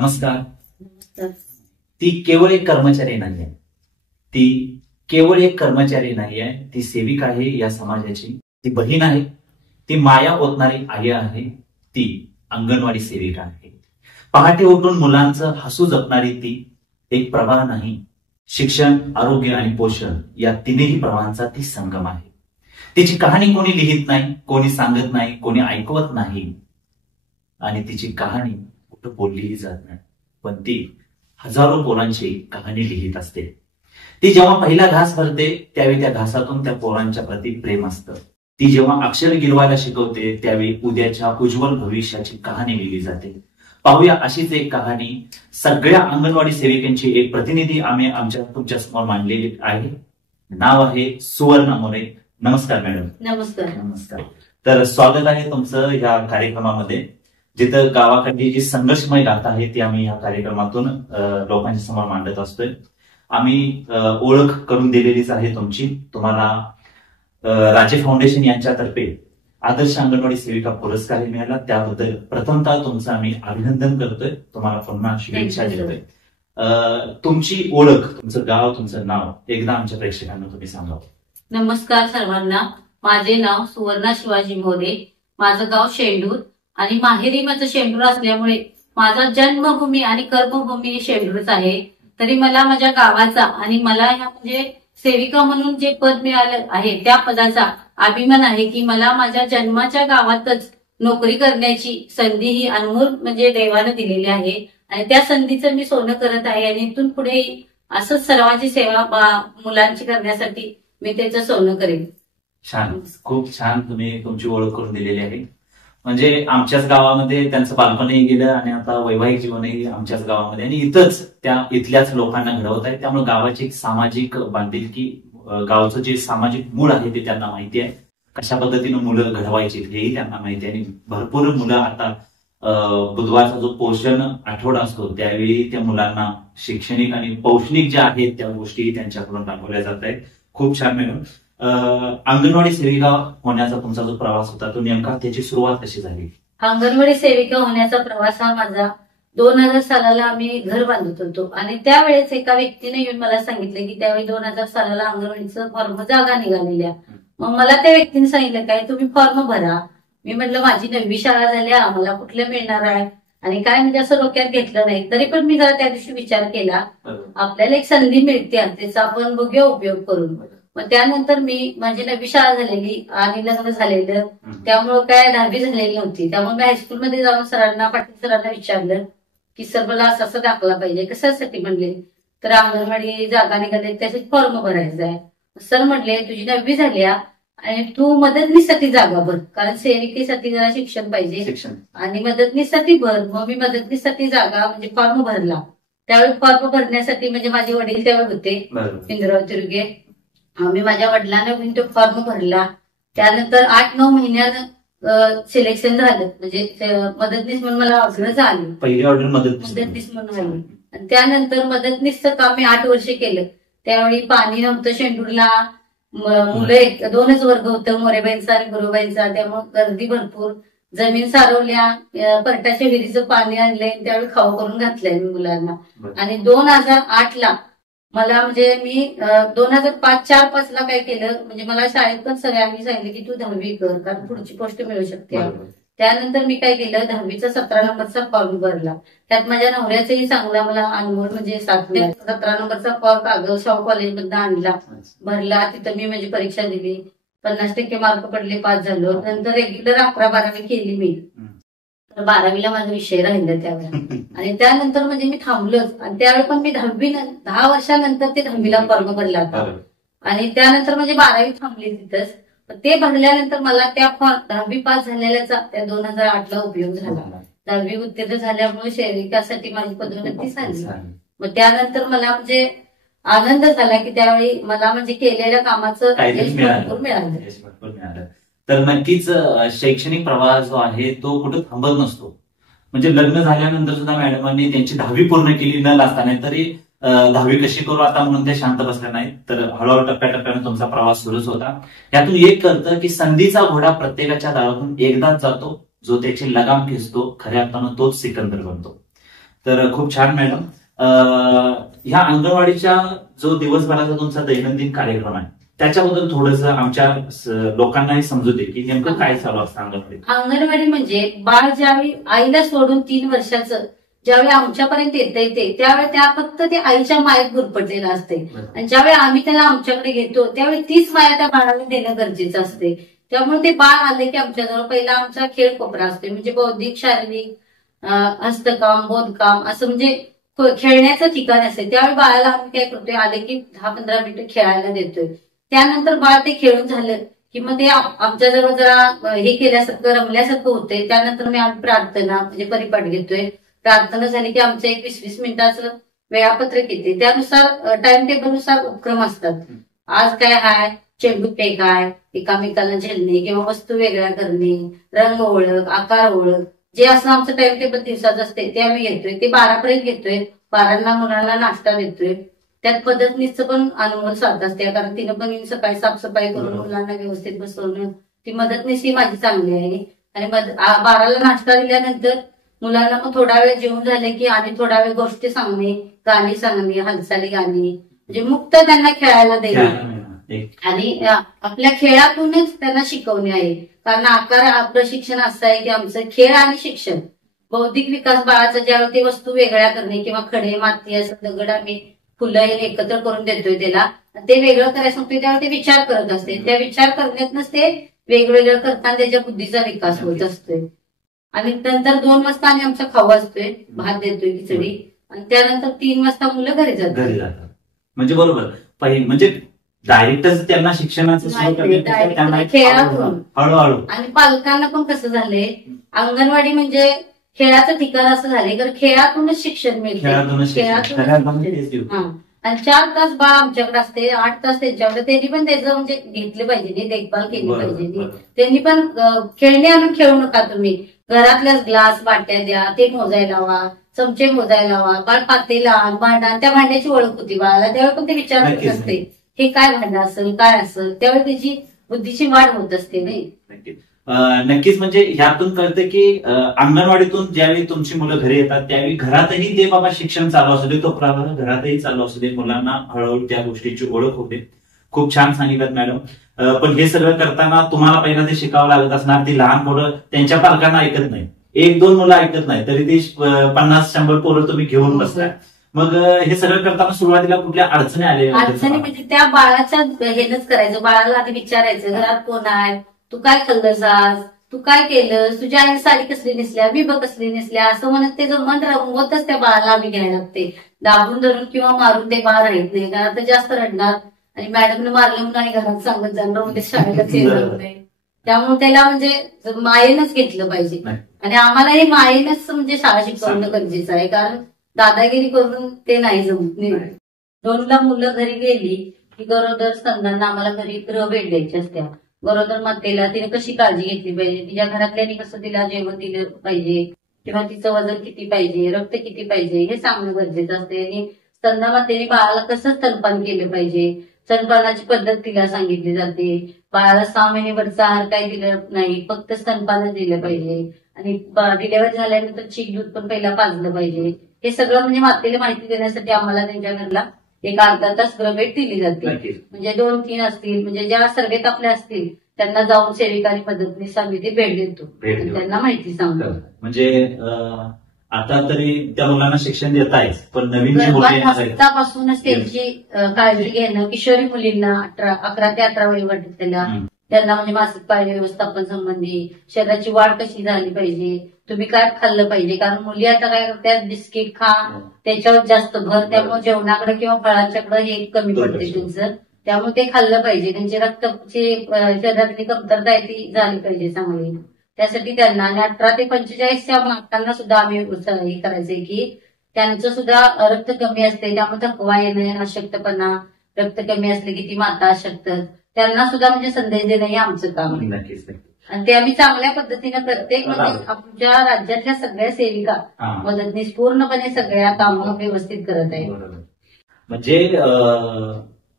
नमस्कार. नमस्कार. ती केवळ एक कर्मचारी नाहीये, ती केवळ एक कर्मचारी नाहीये, ती सेविका आहे या समाजाची, ती बहीण आहे, ती माया ओतणारी आई आहे, ती अंगणवाडी सेविका आहे. पहाटे उठून मुलांचं हसू जपणारी ती एक प्रवाह नाही, शिक्षण, आरोग्य आणि पोषण या तिन्ही प्रवाहांचा ती संगम आहे. तिची कहाणी कोणी लिहित नाही, कोणी सांगत नाही, कोणी ऐकवत नाही आणि तिची कहाणी कुठं बोललीही जात नाही, पण ती हजारो पोरांची कहाणी लिहित असते. ती जेव्हा पहिला घास भरते त्यावेळी त्या घासातून त्या पोरांच्या प्रती प्रेम असतं. ती जेव्हा अक्षर गिरवायला शिकवते त्यावेळी उद्याच्या उज्ज्वल भविष्याची कहाणी लिहिली जाते. पाहूया अशीच एक कहाणी. सगळ्या अंगणवाडी सेविकांची एक प्रतिनिधी आम्ही तुमच्या समोर मांडलेली आहे. नाव आहे सुवर्णा मोरे. नमस्कार मॅडम. नमस्कार. नमस्कार. तर स्वागत आहे तुमचं या कार्यक्रमामध्ये, जिथं गावाकडली जी संघर्षमय गाथा आहे ती आम्ही या कार्यक्रमातून लोकांच्या समोर मांडत असतोय. आम्ही ओळख करून दिलेलीच आहे तुमची. तुम्हाला राजे फाउंडेशन यांच्यातर्फे आदर्श अंगणवाडी सेविका पुरस्कार मिळाला, त्याबद्दल प्रथमतः तुमचं आम्ही अभिनंदन करतोय. तुम्हाला पुन्हा शुभेच्छा देतोय. तुमची ओळख, तुमचं गाव, तुमचं नाव एकदा आमच्या प्रेक्षकांना तुम्ही सांगावं. नमस्कार सर्वांना. माझे नाव सुवर्णा शिवाजी मोरे. माझं गाव शेंडूर आणि माहेरी माझं शेंडूर असल्यामुळे माझा जन्मभूमी आणि कर्मभूमी शेंडूरच आहे. तरी मला माझ्या गावाचा आणि मला ह्या म्हणजे सेविका म्हणून जे पद मिळालं आहे त्या पदाचा अभिमान आहे की मला माझ्या जन्माच्या गावातच नोकरी करण्याची संधी ही अनमोल म्हणजे देवानं दिलेली आहे आणि त्या संधीचं मी सोनं करत आहे आणि इथून पुढे असंच सर्वांची सेवा मुलांची करण्यासाठी मी त्याचं सोनं करेन. छान, खूप छान तुम्ही तुमची ओळख करून दिलेली आहे. म्हणजे आमच्याच गावामध्ये त्यांचं बालपणही गेलं आणि आता वैवाहिक जीवनही आमच्याच गावामध्ये आणि इथल्याच लोकांना घडवत आहे. त्यामुळे गावाची एक सामाजिक बांधिलकी, गावचं जे सामाजिक मूळ आहे ते त्यांना माहिती आहे. कशा पद्धतीनं मुलं घडवायची हेही त्यांना माहिती आहे. आणि भरपूर मुलं आता बुधवारचा जो पोषण आठवडा असतो त्यावेळी त्या मुलांना शैक्षणिक आणि पौष्टिक ज्या आहेत त्या गोष्टी त्यांच्याकडून दाखवल्या जात आहेत. खूप छान मॅडम. अंगणवाडी सेविका होण्याचा तुमचा जो प्रवास होता तो नेमका त्याची सुरुवात कशी झाली? अंगणवाडी सेविका होण्याचा प्रवास हा माझा 2000 सालाला आम्ही घर बांधत होतो आणि त्यावेळेस एका व्यक्तीने येऊन मला सांगितलं की त्यावेळी 2000 सालाला अंगणवाडीचं फॉर्म जागा निघालेल्या. मग मला त्या व्यक्तीने सांगितलं काय तुम्ही फॉर्म भरा. मी म्हटलं माझी 9वी शाळा झाल्या, मला कुठलं मिळणार आहे आणि काय म्हणजे असं डोक्यात घेतलं नाही. तरी पण मी जरा त्या दिवशी विचार केला आपल्याला एक संधी मिळते त्याचा आपण बघूया उपयोग करून. मग त्यानंतर मी माझी 9वी शाळा झालेली आणि लग्न झालेलं, त्यामुळे काय 10वी झालेली नव्हती. त्यामुळे मी हायस्कूलमध्ये जाऊन सरांना, पाटील सरांना विचारलं की सर मला असं दाखला पाहिजे, कशासाठी म्हणले तर अंगणवाडी जागा निघाले त्यासाठी फॉर्म भरायचा आहे. सर म्हटले तुझी 9वी झाली आणि तू मदतनीसाठी जागा भर, कारण सेविकेसाठी जरा शिक्षण पाहिजे आणि मदतनीसाठी भर. मग मी मदतनीसाठी जागा म्हणजे फॉर्म भरला. त्यावेळी फॉर्म भरण्यासाठी म्हणजे माझे वडील त्यावेळी होते इंद्राव तिरुगे. मी माझ्या वडिलांना घेऊन तो फॉर्म भरला. त्यानंतर 8-9 महिन्यानं सिलेक्शन झालं, म्हणजे मदतनीस म्हणून मला ऑर्डर झाली, पहिली ऑर्डर मदतनीस म्हणून आली. आणि त्यानंतर मदतनीसचं काम मी 8 वर्ष केलं. त्यावेळी पाणी नव्हतं शेंडूरला, मुलं 2च वर्ग होतं, मोरेबाईंचा आणि गुरुबाईंचा, त्यामुळे गर्दी भरपूर. जमीन सारवल्या, परटाच्या विहिरीचं पाणी आणलंय, त्यावेळी खाऊ करून घातलंय मी मुलांना. आणि 2008ला मला म्हणजे मी 2004-5 ला काय केलं म्हणजे मला शाळेत पण सगळ्यांनी सांगितलं की तू 10वी कर कारण पुढची पोस्ट मिळू शकते. त्यानंतर मी काय केलं 10वीचा 17 नंबरचा फॉर्म भरला. त्यात माझ्या नवऱ्याचाही चांगला मला अनुभव म्हणजे 17 नंबरचा फॉर्म कागद शाहू कॉलेजमधून आणला, भरला. तिथं मी म्हणजे परीक्षा दिली, 50% मार्क पडले, पास झालो. नंतर रेग्युलर 11-12वी केली मी. 12वीला माझा विषय राहिला त्यावेळेला आणि त्यानंतर म्हणजे मी थांबलोच. आणि त्यावेळी पण मी 10 वर्षानंतर ते 10वीला फॉर्म भरला होता आणि त्यानंतर म्हणजे 12वी थांबली तिथंच. ते भरल्यानंतर मला त्या 10वी पास झालेल्याचा त्या 2008ला उपयोग झाला. 10वी उत्तीर्ण झाल्यामुळे सेविकासाठी माझी पदोन्नती झाली. मग त्यानंतर मला म्हणजे आनंद झाला की त्यावेळी मला म्हणजे केलेल्या कामाचं यश भरपूर मिळालं. तर नक्कीच शैक्षणिक प्रवाह जो आहे तो कुठं थांबत नसतो. म्हणजे लग्न झाल्यानंतर सुद्धा मॅडमांनी त्यांची 10वी पूर्ण केली न लागताना तरी 10वी कशी करू आता म्हणून ते शांत बसल्या नाहीत. तर हळूहळू टप्प्याटप्प्याने तुमचा प्रवास सुरूच होता. यातून एक कळतं की संधीचा घोडा प्रत्येकाच्या दारातून एकदाच जातो, जो त्याची लगाम खेचतो खऱ्या अर्थानं तोच सिकंदर बनतो. तर खूप छान मॅडम. ह्या अंगणवाडीच्या जो दिवसभराचा तुमचा दैनंदिन कार्यक्रम आहे त्याच्याबद्दल थोडंसं आमच्या लोकांनाही समजू दे की नेमकं काय चालू असतं अंगणवाडीत. अंगणवाडी म्हणजे बाळ ज्यावेळी आईला सोडून 3 वर्षाचं ज्यावेळी आमच्यापर्यंत येते त्यावेळी त्या फक्त ते आईच्या मायेत गुरपटलेलं असते. आणि ज्यावेळी आम्ही त्याला आमच्याकडे घेतो त्यावेळी तीच माया त्या बाळाला देणं गरजेचं असते. त्यामुळे ते बाळ आले की आमच्याजवळ पहिला आमचा खेळ कोपरा असतो, म्हणजे बौद्धिक शारीरिक हस्तकाम बोधकाम असं म्हणजे खेळण्याचं ठिकाण असते. त्यावेळी बाळाला आम्ही काय करतोय, आले की 10-15 मिनिटं खेळायला देतोय. त्यानंतर बाळ ते खेळून झालं की मग ते आमच्याजवळ जरा हे केल्यासारखं रमल्यासारखं होतंय. त्यानंतर आम्ही प्रार्थना म्हणजे परिपाठ घेतोय. प्रार्थना झाली की आमचं एक 20-20 मिनिटाचं वेळापत्रक येते. त्यानुसार टाइम टेबलनुसार उपक्रम असतात. आज काय हाय, चेंडू फेक आहे, एकामेकाला झेलणे किंवा वस्तू वेगळ्या करणे, रंग ओळख, आकार ओळख, जे असं आमचं टाइम टेबल दिवसाचं असते ते आम्ही घेतोय. ते 12 घेतोय. 12 मुलांना नाश्ता देतोय. त्यात मदतनीसचं पण अनुभव साथ असते, कारण तिनं पण सकाळी साफसफाई करून मुलांना व्यवस्थित बसवणं. ती मदतनीस ही माझी चांगली आहे. आणि 12ला नाश्ता दिल्यानंतर मुलांना मग थोडा वेळ जेवून झाले की आणि थोडा वेळ गोष्टी सांगणे, गाणी सांगणे, हालचाली गाणी, म्हणजे मुक्त त्यांना खेळायला देणे. आणि आपल्या खेळातूनच त्यांना शिकवणे आहे. कारण आकार प्रशिक्षण असं आहे की आमचं खेळ आणि शिक्षण, बौद्धिक विकास बाळाचा ज्यावेळी ते वस्तू वेगळ्या करणे किंवा खडे माती असं दगड आम्ही फुलं हे एकत्र करून देतोय त्याला, ते वेगळं करायला सांगतोय त्यावेळी ते विचार करत असते. त्या विचार करण्यातनच ते वेगवेगळं करताना त्याच्या बुद्धीचा विकास होत असतोय. आणि नंतर 2 वाजता आणि आमचा खाऊ असतोय, भात देतोय खिचडी, आणि त्यानंतर 3 वाजता मुलं घरी जातात. म्हणजे बरोबर म्हणजे डायरेक्टच त्यांना शिक्षणाचं खेळातून हळूहळू. आणि पालकांना पण कसं झालंय, अंगणवाडी म्हणजे खेळाचं ठिकाण असं झालंय, कारण खेळातूनच शिक्षण मिळते. आणि 4 तास बाळ आमच्याकडे असते, 8 तास त्यांच्याकडे. त्यांनी पण त्याचं म्हणजे घेतले पाहिजे, देखभाल केली पाहिजे. त्यांनी पण खेळणे आणून खेळू नका तुम्ही. घरातल्याच ग्लास बाट्या द्या, ते मोजायला लावा, चमचे मोजायला लावा. बाळ पातेला भांडा, त्या भांड्याची ओळख होती बाळाला. त्यावेळी पण ते विचारत असते हे काय भांडं असेल, काय असेल. त्यावेळी त्याची बुद्धीची वाढ होत असते. नाही नक्कीच. म्हणजे ह्यातून कळतं की अंगणवाडीतून ज्यावेळी तुमची मुलं घरी येतात त्यावेळी घरातही ते बाबा शिक्षण चालू असू दे, तो प्रवाह घरातही चालू असू दे, मुलांना हळूहळू त्या गोष्टीची ओळख होते. खूप छान सांगितलं मॅडम. पण हे सगळं करताना तुम्हाला पहिला ते शिकावं लागत असणार. ती लहान मुलं त्यांच्या पालकांना ऐकत नाही, 1-2 मुलं ऐकत नाही, तरी ती 50-100 पोरं तुम्ही घेऊन बसताय. मग हे सगळं करताना सुरुवातीला कुठल्या अडचणी आल्या? अडचणी म्हणजे त्या बाळाच्या हेच करायचं. बाळाला आधी विचारायचं घरात कोण आहे, तू काय खाल्लंस आज, तू काय केलंस, तुझ्या आईने साडी कसली नेसल्या, बिब कसली नेसल्या, असं म्हणत ते जर मन रंगवतच त्या बाळाला आम्ही घ्यायला लागते. दाबून धरून किंवा मारून ते बाळ राहत नाही, कारण ते जास्त रडणार आणि मॅडमने मारलं म्हणून आणि घरात सांगत जाणार, म्हणजे शाळेलाच येणार नाही. त्यामुळे त्याला म्हणजे मायेनच घेतलं पाहिजे. आणि आम्हाला हे मायेनच म्हणजे शाळा शिकवणं गरजेचं आहे, कारण दादागिरी करून ते नाही जमत नाही. 2ला मुलं घरी गेली की गरोदर स्तनांना आम्हाला घरी गृहभेट द्यायची असते. गरोदर मातेला तिने कशी काळजी घेतली पाहिजे, तिच्या घरातल्यानी कसं तिला जेवण दिलं पाहिजे, किंवा तिचं वजन किती पाहिजे, रक्त किती पाहिजे हे सांगणं गरजेचं असते. आणि स्तनमातेने बाळाला कसं स्तनपान केलं पाहिजे, स्तनपानाची पद्धत तिला सांगितली जाते. बाळाला 6 महिनेवरचा आहार काही दिलं नाही, फक्त स्तनपानच दिलं पाहिजे. आणि डिलेव्हरी झाल्यानंतर चीक दूध पण पहिला पाजलं पाहिजे. हे सगळं म्हणजे मातेला माहिती देण्यासाठी आम्हाला त्यांच्या घरला एक अर्धा तास गृहभेट दिली जाते. म्हणजे 2-3 असतील, म्हणजे ज्या सर्वेत आपल्या असतील त्यांना जाऊन सेविकांनी मदतनीस आम्ही ते भेट देतो, त्यांना माहिती सांगतो. म्हणजे आता तरी त्या मुलांना शिक्षण देत आहे, पण नवीन आतापासूनच त्यांची काळजी घेणं. किशोरी मुलींना 11 ते 18 वयोगटात त्यांना म्हणजे मासिक पाळी व्यवस्थापन संबंधी, शरीराची वाढ कशी झाली पाहिजे, तुम्ही काय खाल्लं पाहिजे. कारण मुली आता काय करतात, बिस्किट खा, त्याच्यावर जास्त भर, त्यामुळे जेवणाकडे किंवा फळांच्याकडे हे कमी पडते त्यांचं. त्यामुळे ते खाल्लं पाहिजे. त्यांची रक्ताची शरीरातली कमतरता आहे ती झाली पाहिजे चांगली. त्यासाठी त्यांना आणि 18 ते 45च्या मातांना सुद्धा आम्ही हे करायचंय की त्यांचं सुद्धा रक्त कमी असते, त्यामुळे थकवा येणे, अशक्तपणा, रक्त कमी असले की ती माता अशक्त, त्यांना सुद्धा म्हणजे संदेश देणं हे आमचं काम आहे. आणि ते आम्ही चांगल्या पद्धतीनं प्रत्येक म्हणजे आमच्या राज्यातल्या सगळ्या सेविका मदतनीस पूर्णपणे सगळ्या कामं व्यवस्थित करत आहे. म्हणजे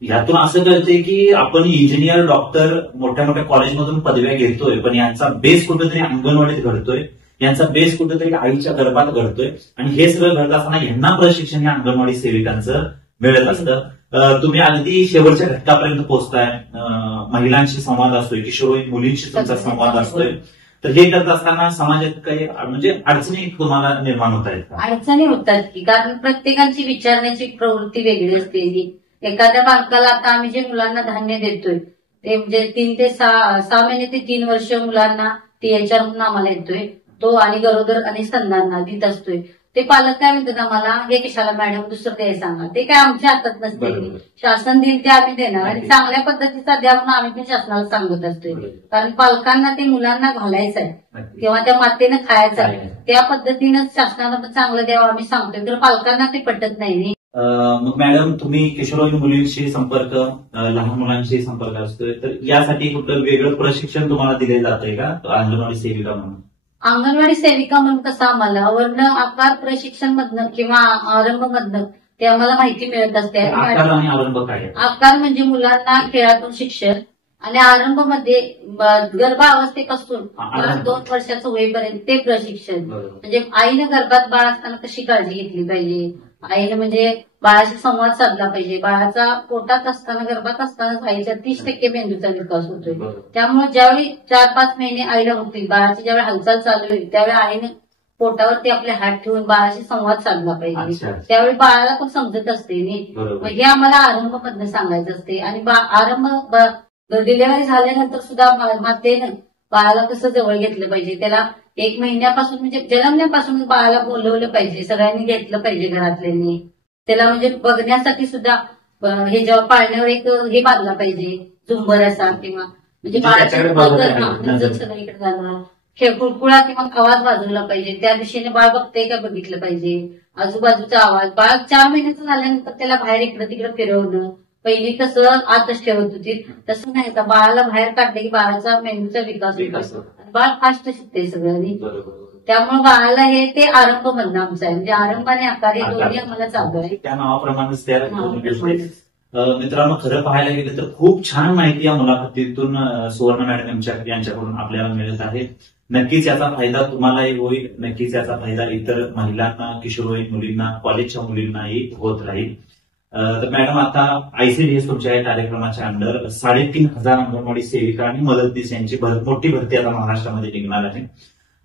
ह्यातून असं कळतंय की आपण इंजिनियर, डॉक्टर, मोठ्या मोठ्या कॉलेजमधून पदव्या घेतोय, पण यांचा बेस कुठेतरी अंगणवाडीत घडतोय. यांचा बेस कुठेतरी आईच्या गर्भात घडतोय आणि हे सगळं घडत असताना यांना प्रशिक्षण या अंगणवाडी सेविकांचं मिळत असतं. तुम्ही अगदी शेवटच्या घटकापर्यंत पोहोचताय. महिलांशी संवाद असतोय, किशोरवयीन मुलींशी तुमचा संवाद असतोय. तर हे करत असताना समाजात काही म्हणजे अडचणी तुम्हाला निर्माण होत आहेत का? अडचणी होतात की, कारण प्रत्येकाची विचारण्याची प्रवृत्ती वेगळी असते. एखाद्या बालकाला आता आम्ही जे मुलांना धान्य देतोय ते म्हणजे 3 ते 6 महिने ते 3 वर्ष मुलांना THR म्हणून आम्हाला येतोय तो, आणि गरोदर आणि स्तनांना देत असतोय. ते पालक काय म्हणतात आम्हाला, हे कशाला मॅडम दुसरं द्यायला सांगा, ते काय आमच्या हातात नसते. शासन देईल ते आम्ही देणार आणि चांगल्या पद्धतीचा द्या म्हणून आम्ही पण शासनाला सांगत असतोय. कारण पालकांना ते मुलांना घालायचं आहे किंवा त्या मातेनं खायचं आहे, त्या पद्धतीनं शासनाला पण चांगलं द्यावं आम्ही सांगतोय. तर पालकांना ते पटत नाही. मग मॅडम तुम्ही किशोरवयीन मुलींशी संपर्क, लहान मुलांशी संपर्क असतोय, तर यासाठी कुठलं वेगळं प्रशिक्षण तुम्हाला दिले जातंय का अंगणवाडी सेविका म्हणून? अंगणवाडी सेविका म्हणून कसं आम्हाला वर्ण आकार प्रशिक्षण मधनं किंवा आरंभ मधनं ते आम्हाला माहिती मिळत असते. आकार आणि आरंभ काय? आकार म्हणजे मुलांना खेळातून शिक्षण, आणि आरंभ मध्ये गर्भावस्थेपासून 2 वर्षाचं होईपर्यंत ते प्रशिक्षण. म्हणजे आईनं गर्भात बाळ असताना कशी काळजी घेतली पाहिजे, आईनं म्हणजे बाळाशी संवाद साधला पाहिजे. बाळाचा पोटात असताना, गर्भात असताना आईचा 30% मेंदूचा विकास होतोय. त्यामुळे ज्यावेळी 4-5 महिने आईला होतील, बाळाची ज्यावेळी हालचाल चालू होईल त्यावेळी आईनं पोटावरती आपले हात ठेवून बाळाशी संवाद साधला पाहिजे. त्यावेळी बाळाला पण समजत असते नाही. हे आम्हाला आरंभ मधनं सांगायचं असते. आणि आरंभ डिलिव्हरी झाल्यानंतर सुद्धा मातेनं बाळाला कसं जवळ घेतलं पाहिजे, त्याला 1 महिन्यापासून म्हणजे जन्मल्यापासून बाळाला बोलवलं पाहिजे, सगळ्यांनी घेतलं पाहिजे घरातल्यांनी. त्याला म्हणजे बघण्यासाठी सुद्धा हे जेव्हा पाळण्यावर एक हे बांधला पाहिजे, झुंबर असा, किंवा म्हणजे बाळाच्या सगळीकडे झाला कुळकुळा किंवा आवाज वाजवला पाहिजे. त्या दिशेने बाळ बघतंय का बघितलं पाहिजे, आजूबाजूचा आवाज. बाळ 4 महिन्याचं झाल्यानंतर त्याला बाहेर इकडे तिकडे फिरवणं. पहिली कसं आतच ठेवत होती, तसं नाही. आता बाळाला बाहेर काढलं की बाळाचा मेंदूचा विकास होतो, बाळ फास्ट शिकते सगळ्यांनी. त्यामुळे बाळाला हे ते आरंभ म्हणणं आमचं आहे. म्हणजे आरंभ आणि आकार हे दोन्ही आम्हाला चालू आहे. त्या नावाप्रमाणेच त्या मित्रांनो, खरं पाहायला गेलं तर खूप छान माहिती या मुलाखतीतून सुवर्ण मॅडम यांच्याकडून आपल्याला मिळत आहे. नक्कीच याचा फायदा तुम्हालाही होईल, नक्कीच याचा फायदा इतर महिलांना, किशोरवयीन मुलींना, कॉलेजच्या मुलींनाही होत राहील. तर मॅडम, आता ICDS तुमच्या या कार्यक्रमाच्या अंडर 3,500 अंगणवाडी सेविका आणि मदतनीस यांची मोठी भरती आता महाराष्ट्रामध्ये निघणार आहे.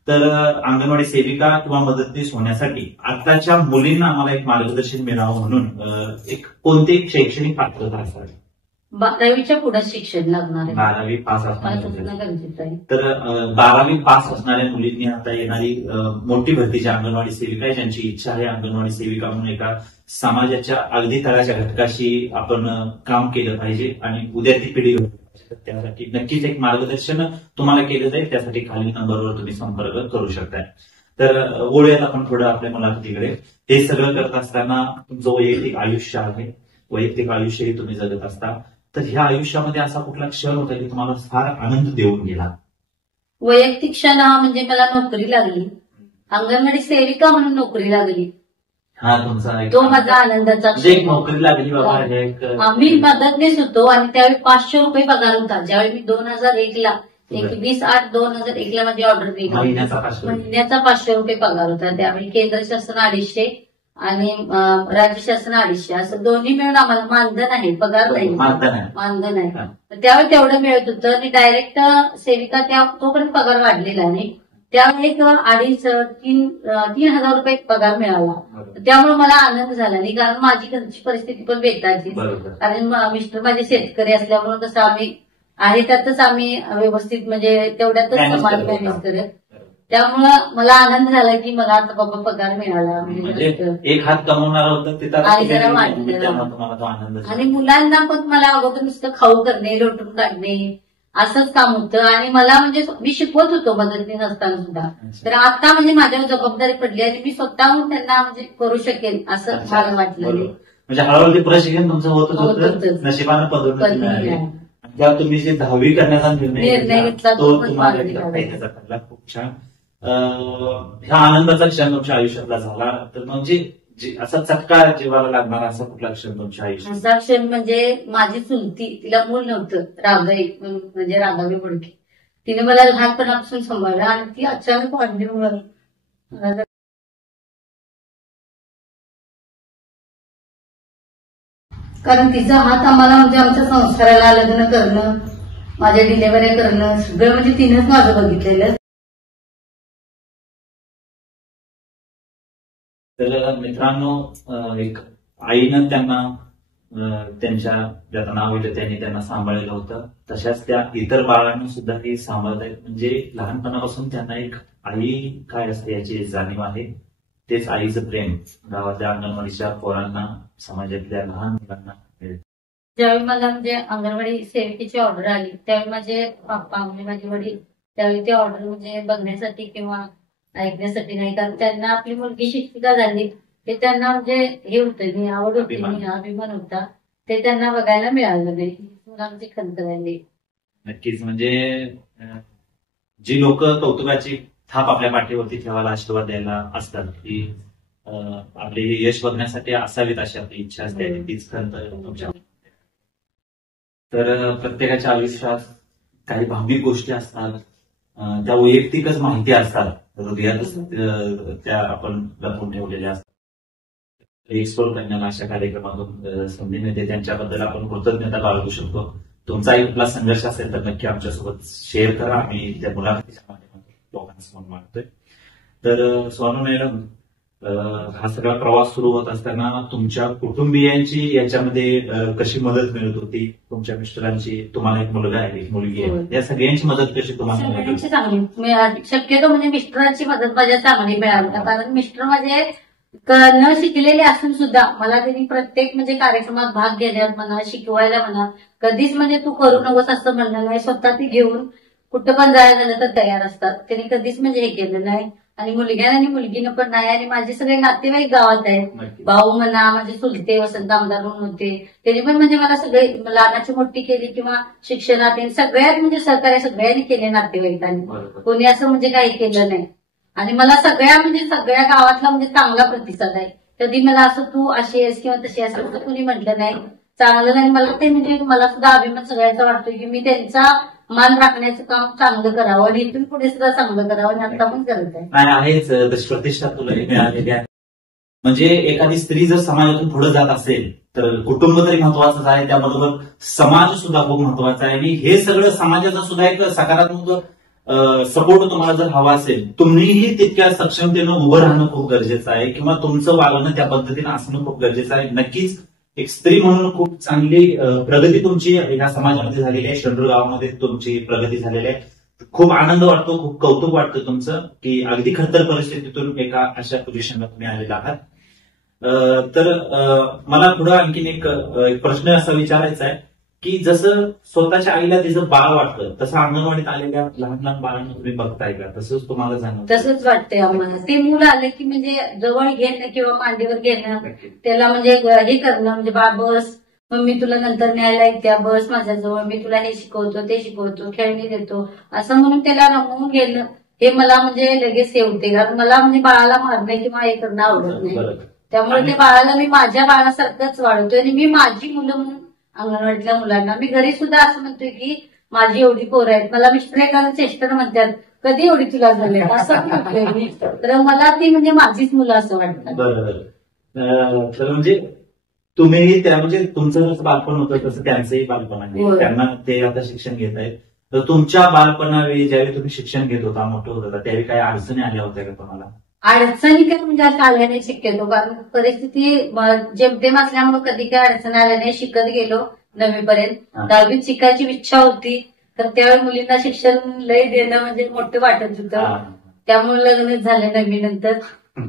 तर अंगणवाडी सेविका किंवा मदतनीस होण्यासाठी आताच्या मुलींना आम्हाला एक मार्गदर्शन मिळावं म्हणून एक कोणती शैक्षणिक पात्रता असावी? 12वीच्या पुढे शिक्षण लागणार आहे. 12वी पास असणार. गरजेचं आहे. तर 12वी पास असणाऱ्या मुलींनी आता येणारी मोठी भरती ज्या अंगणवाडी सेविका आहे, ज्यांची इच्छा आहे अंगणवाडी सेविका म्हणून एका समाजाच्या अगदी तळाच्या घटकाशी आपण काम केलं पाहिजे आणि उद्याची पिढी त्यासाठी नक्कीच एक मार्गदर्शन तुम्हाला केलं जाईल. त्यासाठी खालील नंबरवर तुम्ही संपर्क करू शकताय. तर वळूयात आपण थोडं आपल्या मुलाखतीकडे. हे सगळं करत असताना तुमचं वैयक्तिक आयुष्य आहे, वैयक्तिक आयुष्यही तुम्ही जगत असता. तर ह्या आयुष्यामध्ये असा कुठला क्षण होता की तुम्हाला फार आनंद देऊन गेला? वैयक्तिक क्षण हा म्हणजे मला नोकरी लागली, अंगणवाडी सेविका म्हणून नोकरी लागली. हा तुमचा तो माझा आनंदाचा एक नोकरी लागली बाबा. मी मदतनीस होतो आणि त्यावेळी 500 रुपये पगार होता. ज्यावेळी मी 2001ला 20/8/2001ला माझी ऑर्डर दिली, महिन्याचा 500 रुपये पगार होता. त्यावेळी केंद्र शासन 250 आणि राज्य शासन 250 असं दोन्ही मिळून आम्हाला मानधन आहे, पगार नाही, मानधन आहे. त्यावेळी तेवढं मिळत होतं. आणि डायरेक्ट सेविका तोपर्यंत पगार वाढलेला नाही. त्यावेळी 2,500-3,000 रुपये पगार मिळाला. त्यामुळे मला आनंद झाला नाही, कारण माझी घरची परिस्थिती पण बेताची. कारण मिस्टर माझे शेतकरी असल्यामुळे कसं आम्ही आहे त्यातच आम्ही व्यवस्थित म्हणजे तेवढ्यातच समाज मॅनेज करत. त्यामुळं मला आनंद झाला की मला आता बाबा पगार मिळाला. म्हणजे एक हात कमवणार होतं ते जरा वाटलं. आणि मुलांना पण मला अगोदर नुसतं खाऊ करणे, लोटून काढणे असंच काम होतं. आणि मला म्हणजे मी शिकवत होतो मदतनीस असताना सुद्धा. तर आता म्हणजे माझ्यावर जबाबदारी पडली आणि मी स्वतःहून त्यांना म्हणजे करू शकेल असं मला वाटलं. म्हणजे हळूहळू प्रशिक्षण तुमचं होतच होतं, नशिबानं पदोन्नती. ज्या तुम्ही जे 10वी करण्याचा निर्णय घेतला तो तुम्हाला फायद्याचा ठरला. खूप छान. ह्या आनंदाचा क्षण तुमच्या आयुष्यातला झाला. तर म्हणजे असा चटका जीवाला लागणारा असा कुठला क्षण तुमच्या आयुष्यात? असा क्षण म्हणजे माझी चुलती, तिला मूल नव्हतं, राधाई म्हणजे राधाबाई बोडके. तिने मला लहानपणापासून सांभाळलं आणि ती अचानक वाढली मला कारण तिचा हात आम्हाला म्हणजे आमच्या संस्काराला लग्न करणं, माझ्या डिलेव्हरी करणं सगळं म्हणजे तिनंच माझं बघितलेलं. तर मित्रांनो, एक आईनं त्यांना त्यांच्या ज्याचं नाव होतं त्यांनी त्यांना सांभाळलेलं होतं, तशाच त्या इतर बाळांना सुद्धा ते सांभाळत आहेत. म्हणजे लहानपणापासून त्यांना एक आई काय असते याची जाणीव आहे. तेच आईचं प्रेम गावातल्या अंगणवाडीच्या पोरांना, समाजातल्या लहान मुलांना मिळतं. ज्यावेळी मला म्हणजे अंगणवाडी सेविकेची ऑर्डर आली त्यावेळी माझे पप्पा म्हणजे माझे वडील त्यावेळी ते ऑर्डर म्हणजे बघण्यासाठी किंवा ऐकण्यासाठी नाही, कारण त्यांना आपली मुलगी शिक्षिका झाली ते त्यांना म्हणजे हे होतं, मी आवड होती, अभिमान होता, ते त्यांना बघायला मिळालं नाही. मला आमची खंत झाली. नक्कीच. म्हणजे जी लोक कौतुकाची थाप आपल्या पाठीवरती ठेवायला, आशीर्वाद द्यायला असतात, की आपले हे यश बघण्यासाठी असावीत अशी आपली इच्छा असते, तीच खंत तुमच्या. तर प्रत्येकाच्या आयुष्यात काही भावनिक गोष्टी असतात, त्या वैयक्तिकच माहिती असतात, हृदयातच त्या आपण लपवून ठेवलेल्या असतात. एक्सप्लोर करण्याला अशा कार्यक्रमातून संधी मिळते, त्यांच्याबद्दल आपण कृतज्ञता बाळगू शकतो. तुमचाही कुठला संघर्ष असेल तर नक्की आमच्यासोबत शेअर करा, आम्ही त्या मुलाखतीच्या माध्यमातून लोकांना समोर मांडतोय. तर सोनू मॅडम, हा सगळा प्रवास सुरू होत असताना तुमच्या कुटुंबियांची याच्यामध्ये कशी मदत मिळत होती? तुमच्या मिस्टरांची, तुम्हाला एक मुलगा आहे, एक मुलगी आहे, या सगळ्यांची मदत कशी तुम्हाला मिळत होती? चांगली, शक्यतो म्हणजे मिस्टरांची मदत माझ्या चांगली मिळाली, कारण मिस्टर माझे न शिकलेले असून सुद्धा मला त्यांनी प्रत्येक म्हणजे कार्यक्रमात भाग घेण्यात म्हणा, शिकवायला म्हणा, कधीच म्हणजे तू करू नकोस असं म्हणलं नाही. स्वतः ती घेऊन कुठं पण जायला झालं तर तयार असतात. त्यांनी कधीच म्हणजे हे केलं नाही. आणि मुलग्यानं आणि मुलगीनं पण नाही. आणि माझे सगळे नातेवाईक गावात आहेत, भाऊ म्हणा, माझे चुलते वसंत आमदार म्हणून होते, त्यांनी पण म्हणजे मला सगळे लहानाची मोठी केली किंवा शिक्षणात सगळ्यात म्हणजे सहकार्य सगळ्यांनी केले नातेवाईकांनी, कोणी असं म्हणजे काही केलं नाही. आणि मला सगळ्या गावातला म्हणजे चांगला प्रतिसाद आहे. कधी मला असं तू अशी आहेस किंवा तशी आहेस असं कुणी म्हटलं नाही. चांगलं नाही. मला ते म्हणजे मला सुद्धा अभिमान सगळ्याचा वाटतो की मी त्यांचा मान राखण्याचं काम चांगलं करावं आणि इथून पुढे सुद्धा चांगलं करावं आणि आता पण करत आहे. नाही आहेच, तशी प्रतिष्ठा तुला मिळालेली आहे. म्हणजे एखादी स्त्री जर समाजातून पुढे जात असेल तर कुटुंब तरी महत्वाचंच आहे, त्याबरोबर समाज सुद्धा खूप महत्वाचा आहे. आणि हे सगळं समाजाचा सुद्धा एक सकारात्मक सपोर्ट तुम्हाला जर हवा असेल, तुम्हीही तितक्या सक्षमतेनं उभं राहणं खूप गरजेचं आहे, किंवा तुमचं वागणं त्या पद्धतीनं असणं खूप गरजेचं आहे. नक्कीच एक स्त्री म्हणून खूप चांगली प्रगती तुमची या समाजामध्ये झालेली आहे, शेंडूर गावामध्ये तुमची प्रगती झालेली आहे. खूप आनंद वाटतो, खूप कौतुक वाटतं तुमचं, की अगदी खतर परिस्थितीतून एका अशा पोझिशनला तुम्ही आलेला आहात. तर मला पुढे आणखीन एक प्रश्न असा विचारायचा आहे की जसं स्वतःच्या आईला तिचं बाळ वाटतं तसं अंगणवाडीत आलेल्या लहान लहान बाळांना तुम्ही बघताय का? तसंच तुम्हाला जाणवतं? तसंच वाटतंय आम्हाला. ते मुलं आले की म्हणजे जवळ घेणं किंवा मांडीवर घेणं, त्याला म्हणजे हे करणं, म्हणजे बा बस मग मी तुला नंतर न्यायला येत्या, बस माझ्याजवळ, मी तुला हे शिकवतो ते शिकवतो, खेळणी देतो असं म्हणून त्याला रमवून घेणं, हे मला म्हणजे लगेच हे होते. कारण मला म्हणजे बाळाला मारणं किंवा हे करणं आवडत नाही. त्यामुळे ते बाळाला मी माझ्या बाळासारखंच वाढवतोय. आणि मी माझी मुलं म्हणून अंगणवाडीतल्या मुलांना, मी घरी सुद्धा असं म्हणतोय की माझी एवढी पोरं आहेत. मला मिस्टर एखादं चेष्टर म्हणतात, कधी एवढी तुला झाले असं म्हणतोय मी. तर मला ती म्हणजे माझीच मुलं असं वाटतं. बरोबर. तर म्हणजे तुम्हीही त्या म्हणजे तुमचं जसं बालपण होतं तसं त्यांचंही बालपण आहे. त्यांना ते आता शिक्षण घेत आहेत. तर तुमच्या बालपणावेळी ज्यावेळी तुम्ही शिक्षण घेत होता, मोठं होत होता, त्यावेळी काही अडचणी आल्या होत्या का तुम्हाला? अडचणी काय म्हणजे असं आल्या नाही शक्यतो, कारण परिस्थिती जेमतेम असल्यामुळे कधी काही अडचण आल्या नाही. शिकत गेलो 9वी पर्यंत. 10वीत शिकायची इच्छा होती, तर त्यावेळी मुलींना शिक्षण लय देणं म्हणजे मोठं वाटत होतं. त्यामुळे लग्नच झालं 9वी नंतर.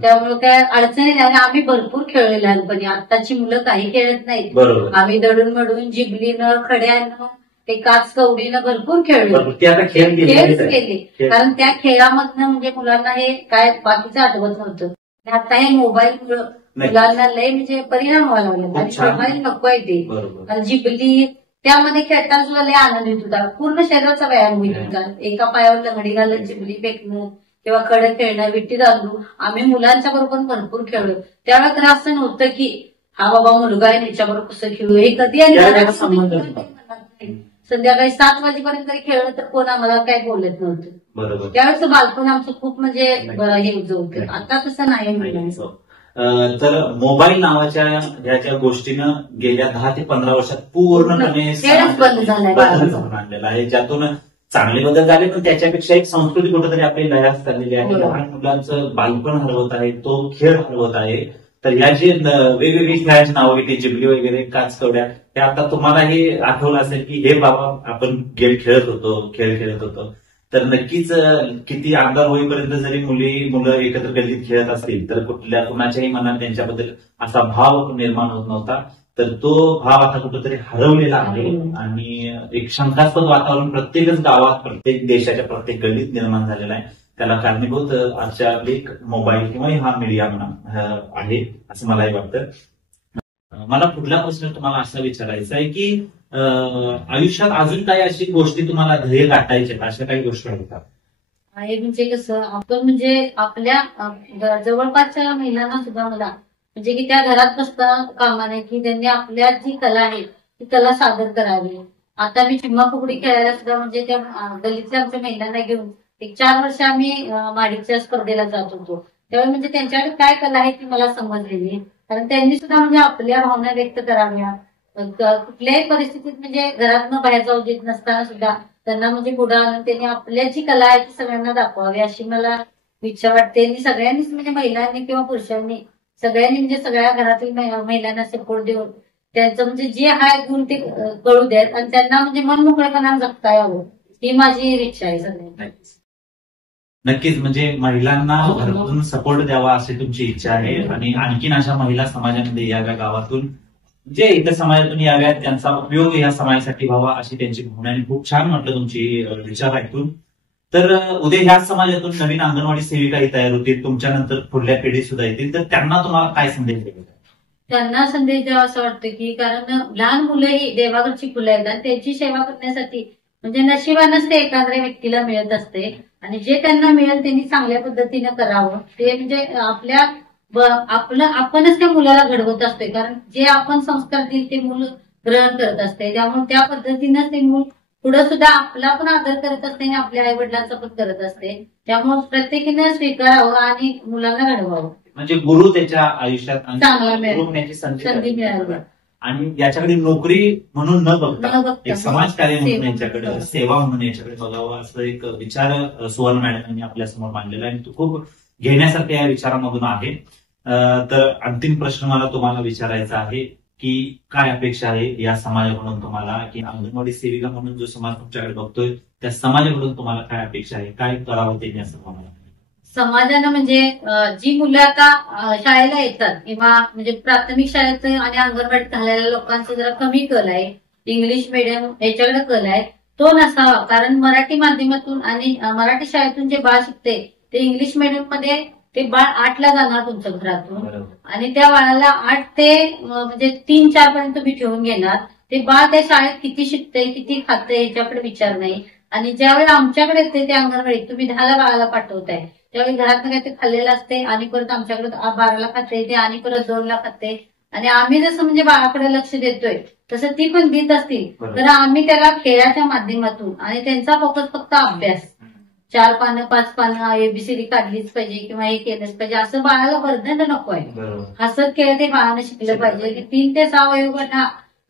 त्यामुळे काय अडचणी नाही. आम्ही भरपूर खेळलो लहानपणी. आत्ताची मुलं काही खेळत नाहीत. आम्ही दडून मडून जिबलीनं, खड्यानं, ते काच कवडीनं भरपूर खेळलो, खेळच केले. कारण त्या खेळामधनं म्हणजे मुलांना हे काय बाकीचं आठवत नव्हतं. आता हे मोबाईलमुळे मुलांना लय म्हणजे परिणाम व्हायला लागला. आणि मोबाईल नको आहे ते. जिबली त्यामध्ये खेळताना सुद्धा लय आनंद येत होता. पूर्ण शरीराचा व्यायाम होत होता. एका पायावर लंगडी घालत जिबली फेकणं किंवा खडं खेळणं, विट्टी दांडू, आम्ही मुलांच्या बरोबर भरपूर खेळलो. त्यावेळेला तर असं नव्हतं की हा बाबा मुलगा आहे याच्याबरोबर कसं खेळू, हे कधी संध्याकाळी 7 वाजेपर्यंत जरी खेळलं तर कोण आम्हाला काय बोलत नव्हतं. बरोबर. त्यावेळेस बालपण आमचं खूप म्हणजे हे होतं. आता तसं नाही. तर मोबाईल नावाच्या ह्या गोष्टीनं गेल्या 10 ते 15 वर्षात पूर्णपणे बंद आणलेला आहे, ज्यातून चांगले बदल झाले, पण त्याच्यापेक्षा एक संस्कृती कुठेतरी आपली लयास चाललेली आहे. लहान मुलांचं बालपण हरवत आहे, तो खेळ हरवत आहे. तर ह्या जे वेगवेगळी खेळाची नावं घेतली, जिबली वगैरे, काचकवड्या, हे आता तुम्हालाही आठवलं असेल की हे बाबा आपण खेळ खेळत होतो. तर नक्कीच किती अंधार होईपर्यंत जरी मुलं एकत्र गल्लीत खेळत असतील तर कुणाच्याही मनात त्यांच्याबद्दल असा भाव निर्माण होत नव्हता. तर तो भाव आता कुठेतरी हरवलेला आहे आणि एक शंकास्पद वातावरण प्रत्येकच गावात, प्रत्येक देशाच्या प्रत्येक गल्लीत निर्माण झालेला आहे. त्याला कारणीभूत आजच्या एक मोबाईल किंवा हा मीडिया म्हणा आहे, असं मलाही वाटतं. मला पुढला प्रश्न तुम्हाला असा विचारायचा आहे की आयुष्यात अजून काही अशी गोष्टी तुम्हाला ध्येय गाठायचे, अशा काही गोष्टी आहेत का? आहे म्हणजे कसं, आपण म्हणजे आपल्या जवळपासच्या महिलांना सुद्धा मला म्हणजे की त्या घरात बसता कामा नये, की त्यांनी आपल्या जी कला आहे ती कला सादर करावी. आता मी चिम्मा फुगडी खेळायला सुद्धा म्हणजे त्या गल्लीतल्या आमच्या महिलांना घेऊन एक 4 वर्ष आम्ही माडीच्या स्पर्धेला जात होतो. त्यावेळी म्हणजे त्यांच्याकडे काय कला आहे ती मला समजलेली, कारण त्यांनी सुद्धा म्हणजे आपल्या भावना व्यक्त कराव्या. कुठल्याही परिस्थितीत म्हणजे घरातनं बाहेर जाऊ देत नसताना सुद्धा त्यांना म्हणजे पुढे आणून त्यांनी आपल्या जी कला आहे ती सगळ्यांना दाखवावी अशी मला इच्छा वाटते. आणि सगळ्यांनीच म्हणजे महिलांनी किंवा पुरुषांनी सगळ्यांनी म्हणजे सगळ्या घरातील महिलांना सपोर्ट देऊन त्यांचं म्हणजे जे आहे गुण ते कळू द्यात आणि त्यांना म्हणजे मनमोकळेपणाने जगता यावं, ही माझी इच्छा आहे सगळ्यांना. नक्कीच, म्हणजे महिलांना भरपूर सपोर्ट द्यावा अशी तुमची इच्छा आहे आणि आणखीन अशा महिला समाजामध्ये याव्या, गावातून जे इतर समाजातून याव्यात, त्यांचा उपयोग या समाजासाठी व्हावा अशी त्यांची भावना. आणि खूप छान म्हटलं तुमची विचार ऐकून. तर उद्या ह्याच समाजातून नवीन अंगणवाडी सेविकाही तयार होतील, तुमच्यानंतर पुढल्या पिढी सुद्धा येतील, तर त्यांना तुम्हाला काय संदेश द्यायचा? त्यांना संदेश द्यावा असं वाटतं की कारण लहान मुलं ही देवाघरची फुलं आहेत आणि त्यांची सेवा करण्यासाठी म्हणजे नशिबानच ते एखाद्या व्यक्तीला मिळत असते आणि जे त्यांना मिळेल त्यांनी चांगल्या पद्धतीने करावं. ते म्हणजे आपणच त्या मुलाला घडवत असतोय, कारण जे आपण संस्कार देईल ते मूल ग्रहण करत असते. त्यामुळे त्या पद्धतीनं ते मूल पुढे सुद्धा आपला पण आदर करत असते आणि आपल्या आई वडिलांचा पण करत असते. त्यामुळे प्रत्येकीने स्वीकारावं आणि मुलांना घडवावं. म्हणजे गुरु त्याच्या आयुष्यात चांगला मिळावी, संधी मिळावी आणि याच्याकडे नोकरी म्हणून न बघता एक समाजकार्य म्हणून यांच्याकडे, सेवा म्हणून याच्याकडे बघावं, असं एक विचार सुवर्ण मॅडमांनी आपल्या समोर मांडलेला आहे आणि तो खूप घेण्यासारख्या या विचारामधून आहे. तर अंतिम प्रश्न मला तुम्हाला विचारायचा आहे की काय अपेक्षा आहे या समाजाकडून तुम्हाला, की अंगणवाडी सेविका म्हणून जो समाज तुमच्याकडे बघतोय त्या समाजाकडून तुम्हाला काय अपेक्षा आहे, काय करावं ते असं तुम्हाला? समाजानं म्हणजे जी मुलं आता शाळेला येतात किंवा म्हणजे प्राथमिक शाळेत आणि अंगणवाडीत घालायला लोकांचा जरा कमी कल आहे, इंग्लिश मिडियम याच्याकडे कल आहे, तो नसावा. कारण मराठी माध्यमातून आणि मराठी शाळेतून जे बाळ शिकते ते इंग्लिश मिडियम मध्ये ते बाळ 8ला जाणार तुमच्या घरातून आणि त्या बाळाला 8 ते म्हणजे 3-4 पर्यंत तुम्ही ठेवून घेणार. ते बाळ त्या शाळेत किती शिकते, किती खाते याच्याकडे विचार नाही. आणि ज्यावेळी आमच्याकडे येते त्या अंगणवाडीत तुम्ही 10ला बाळाला पाठवताय त्यावेळी घरात काही ते खाल्लेलं असते आणि परत आमच्याकडे 12ला खाते ते आणि परत 2ला खाते. आणि आम्ही जसं म्हणजे बाळाकडे लक्ष देतोय तसं ती पण देत असतील तर आम्ही त्याला खेळाच्या माध्यमातून आणि त्यांचा फोकस फक्त अभ्यास, 4 पानं 5 पानं एबीसीडी काढलीच पाहिजे किंवा हे केलंच पाहिजे असं बाळाला बर्धन नको आहे. हसत खेळत ते बाळानं शिकलं पाहिजे की 3 ते 6 वयोगट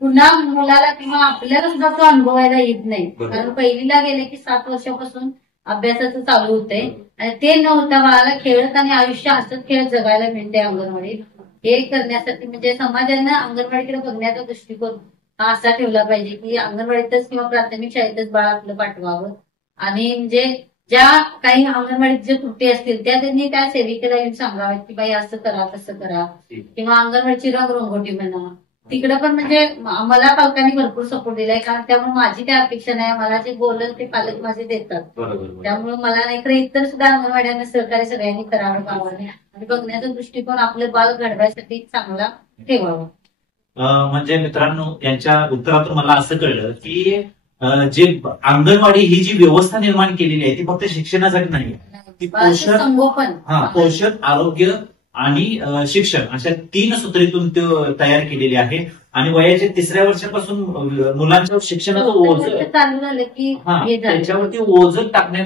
पुन्हा मुलाला किंवा आपल्याला सुद्धा तो अनुभवायला येत नाही. कारण पहिलीला गेले की 7 वर्षापासून अभ्यासाचं चालू होते आणि ते न होता बाळाला खेळत आणि आयुष्य हसत खेळत जगायला मिळते अंगणवाडीत. हे करण्यासाठी म्हणजे समाजानं अंगणवाडीकडे बघण्याचा दृष्टिकोन हा असा ठेवला पाहिजे की अंगणवाडीतच किंवा प्राथमिक शाळेतच बाळ आपलं पाठवावं. आणि म्हणजे ज्या काही अंगणवाडीत जे त्रुटी असतील त्या त्यांनी त्या सेविकेला येऊन सांगाव्यात की बाई असं करा तसं करा. किंवा अंगणवाडीची रंगरंगोटी म्हणा, तिकडे पण म्हणजे मला पालकांनी भरपूर सपोर्ट दिलाय. कारण त्यामुळे माझी काय अपेक्षा नाही, मला जे बोललं ते पालक माझे देतात. त्यामुळे मला नाही तर इतर सुद्धा अंगणवाड्यांना सहकार्य सगळ्यांनी करावं गावाने आणि बघण्याचा दृष्टिकोन आपलं बाल घडवायसाठी चांगला ठेवावा. म्हणजे मित्रांनो, यांच्या उत्तरातून मला असं कळलं की जे अंगणवाडी ही जी व्यवस्था निर्माण केलेली आहे ती फक्त शिक्षणासाठी नाही, ती पोषण, आरोग्य आणि शिक्षण अशा 3 सूत्रीतून तयार केलेली आहे. आणि वयाच्या 3ऱ्या वर्षापासून मुलांच्या शिक्षणाचं ओझं चालू झालं की त्याच्यावरती ओझं टाकण्यात,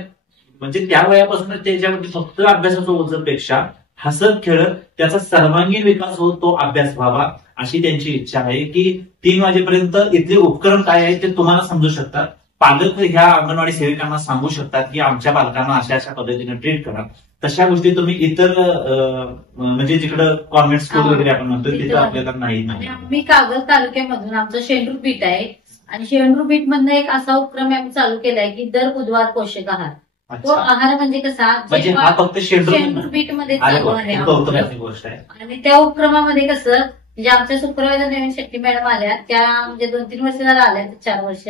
म्हणजे त्या वयापासून त्याच्यावरती फक्त अभ्यासाचं ओझपेक्षा हसत खेळत त्याचा सर्वांगीण विकास होत तो अभ्यास व्हावा अशी त्यांची इच्छा आहे की 3 वाजेपर्यंत इथले उपक्रम काय आहेत ते तुम्हाला समजू शकतात. पालक ह्या अंगणवाडी सेविकांना सांगू शकतात की आमच्या बालकांना अशा अशा पद्धतीने ट्रीट करा. तशा गोष्टी तुम्ही इतर म्हणजे जिकडं कॉन्व्हेंट स्कूल वगैरे आपण म्हणतो तिथं आपल्याला नाही. आम्ही कागद तालुक्यामधून आमचं शेंडूर पीठ आहे आणि शेंडूर पीठ मधनं एक असा उपक्रम आम्ही चालू केलाय की दर बुधवार पोषक आहार. तो आहार म्हणजे कसा, म्हणजे हा फक्त शेंडूर पीठ मध्ये चालू आहे गोष्ट आहे. आणि त्या उपक्रमामध्ये कसं म्हणजे आमच्या सुपरवायझर नवीन शेट्टी मॅडम आल्या, त्या म्हणजे 2-3 वर्ष झाला आल्या, 4 वर्ष.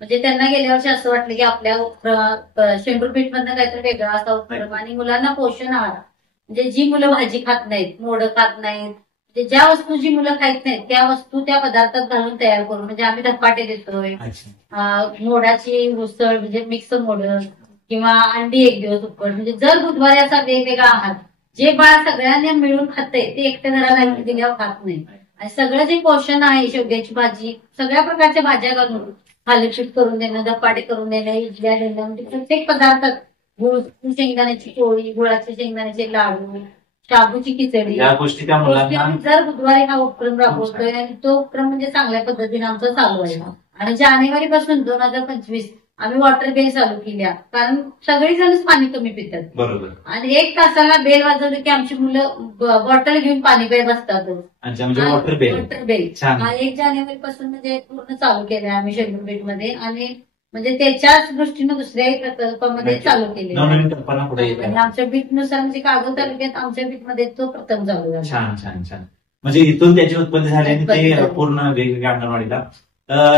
म्हणजे त्यांना गेल्या वर्षी असं वाटलं की आपल्या शेंडूर पीठ मधनं काहीतरी वेगळा असा उपक्रम आणि मुलांना पोषण आहार, म्हणजे जी मुलं भाजी खात नाहीत, मोडं खात नाहीत, म्हणजे ज्या वस्तू जी मुलं खात नाहीत त्या वस्तू त्या पदार्थात घालून तयार करून, म्हणजे आम्ही धपाटे देतोय, मोडाची उसळ म्हणजे मिक्स मोडं किंवा अंडी एक दिवस उकड, म्हणजे जर बुधवारी असा वेगवेगळा आहार जे बाळ सगळ्यांनी मिळून खाते ते एकट्या घराला दिल्यावर खात नाही. आणि सगळं जे पोषण आहे, शेवग्याची भाजी, सगळ्या प्रकारच्या भाज्या घालून थालीपीठ करून देणं, धपाटे करून देणं, इडल्या देणं, म्हणजे प्रत्येक पदार्थात गुळ, शेंगदाण्याची पोळी, गुळाचे शेंगदाण्याचे लाडू, शाबूची खिचडी, या गोष्टी त्या मुलांना जर बुधवारी हा उपक्रम राबवतोय आणि तो उपक्रम म्हणजे चांगल्या पद्धतीने आमचा चालू आहे. आणि जानेवारी पासून 2025 आम्ही वॉटर बेल चालू केल्या, कारण सगळीजणच पाणी कमी पितात. बरोबर. आणि 1 तासाला बेल वाजवली की आमची मुलं बॉटल घेऊन पाणी प्यायला बसतात. म्हणजे वॉटर बेल 1 जानेवारी पासून म्हणजे पूर्ण चालू केल्या आम्ही शेंडूर पीठ मध्ये. आणि म्हणजे त्याच्याच दृष्टीनं दुसऱ्याही प्रकल्पामध्ये चालू केले. आमच्या बीटनुसार म्हणजे कागद तालुक्यात आमच्या बीटमध्ये तो प्रथम चालू झाला. छान छान छान. म्हणजे इथून त्याची उत्पत्ती झाली आणि ते पूर्ण वेगवेगळ्या अंगणवाडीला,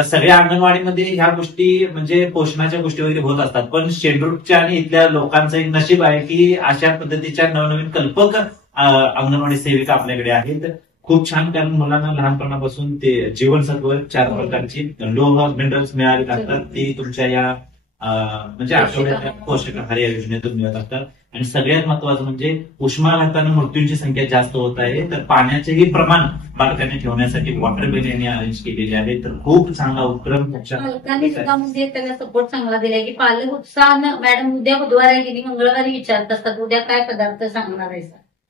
सगळ्या अंगणवाडीमध्ये ह्या गोष्टी म्हणजे पोषणाच्या गोष्टी वगैरे होत असतात. पण शेंडूरच्या आणि इथल्या लोकांचं एक नशीब आहे की अशा पद्धतीच्या नवनवीन कल्पक अंगणवाडी सेविका आपल्याकडे आहेत. खूप छान, कारण मुलांना लहानपणापासून ते जीवनसत्व 4 प्रकारची लोह मिनरल्स मिळाले लागतात, ते तुमच्या या म्हणजे आठवड्याच्या पोषक आहार या योजनेतून मिळत असतात. आणि सगळ्यात महत्वाचं म्हणजे उष्माघातानं मृत्यूंची संख्या जास्त होत आहे, तर पाण्याचेही प्रमाण बालकांनी ठेवण्यासाठी वॉटर बेल यांनी अरेंज केलेले आहे. तर खूप चांगला उपक्रम. पालकांनी सुद्धा म्हणजे त्याला सपोर्ट चांगला दिलाय की पालक उत्साहानं, मॅडम उद्या बुधवार आहे की मंगळवारी विचारत असतात उद्या काय पदार्थ सांगणार आहे,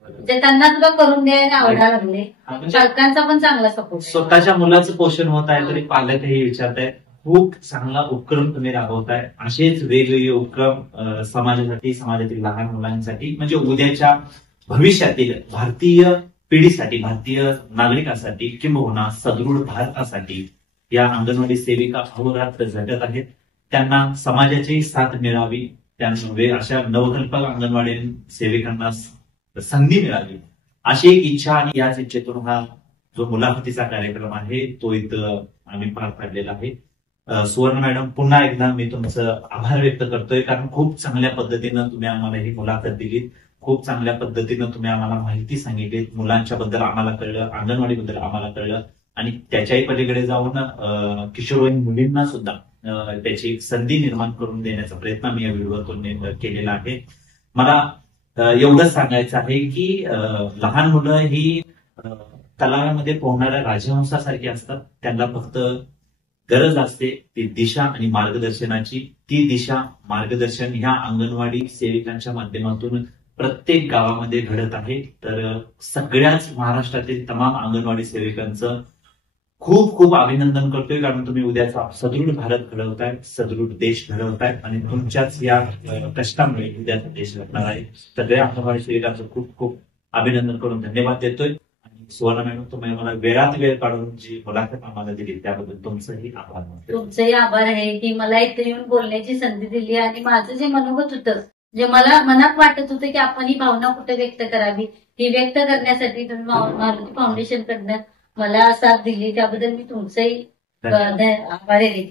म्हणजे त्यांना सुद्धा करून द्यायला आवडायला लागले. पालकांचा पण चांगला सपोर्ट. स्वतःच्या मुलाचं पोषण होत आहे तरी पालकही विचारतायत. खूप चांगला उपक्रम तुम्ही राबवताय. असेच वेगवेगळे उपक्रम समाजासाठी, समाजातील लहान मुलांसाठी, म्हणजे उद्याच्या भविष्यातील भारतीय पिढीसाठी, भारतीय नागरिकांसाठी किंबहुना सदृढ भारतासाठी या अंगणवाडी सेविका अहोरात्र झटत आहेत. त्यांना समाजाची साथ मिळावी, त्यामुळे अशा नवकल्पक अंगणवाडी सेविकांना संधी मिळावी अशी एक इच्छा, आणि याच इच्छेतून हा जो मुलाखतीचा कार्यक्रम आहे तो इथं आम्ही पार पाडलेला आहे. सुवर्ण मॅडम, पुन्हा एकदा मी तुमचं आभार व्यक्त करतोय, कारण खूप चांगल्या पद्धतीनं तुम्ही आम्हाला ही मुलाखत दिली, खूप चांगल्या पद्धतीनं तुम्ही आम्हाला माहिती सांगितली. मुलांच्या बद्दल आम्हाला कळलं, अंगणवाडीबद्दल आम्हाला कळलं, आणि त्याच्याही पलीकडे जाऊन किशोरवयीन मुलींना सुद्धा त्याची संधी निर्माण करून देण्याचा प्रयत्न मी या व्हिडिओतून केलेला आहे. मला एवढंच सांगायचं आहे की लहान मुलं ही तलावामध्ये पोहणाऱ्या राजहंसासारखी असतात. त्यांना फक्त गरज असते ती दिशा आणि मार्गदर्शनाची. ती दिशा मार्गदर्शन ह्या अंगणवाडी सेविकांच्या माध्यमातून प्रत्येक गावामध्ये घडत आहे. तर सगळ्याच महाराष्ट्रातील तमाम अंगणवाडी सेविकांचं खूप खूप अभिनंदन करतोय, कारण तुम्ही उद्याचा सदृढ भारत घडवताय, सदृढ देश घडवताय, आणि तुमच्याच या कष्टामुळे उद्याचा देश घडणार आहे. सगळ्या अंगणवाडी सेविकांचं खूप खूप अभिनंदन करून धन्यवाद देतोय. सुवर्ण मॅडम, तुम्ही मला वेळात वेळ काढून जी मुलाखत आम्हाला दिली त्याबद्दल तुमचंही आभार. तुमचंही आभार आहे की मला इथे येऊन बोलण्याची संधी दिली. आणि माझं जे मनोगत होतं, जे मला मनात वाटत होतं की आपण ही भावना कुठे व्यक्त करावी, ही व्यक्त करण्यासाठी तुम्ही मारुती फाउंडेशन कडनं मला साथ दिली, त्याबद्दल मी तुमचंही आभारी आहे.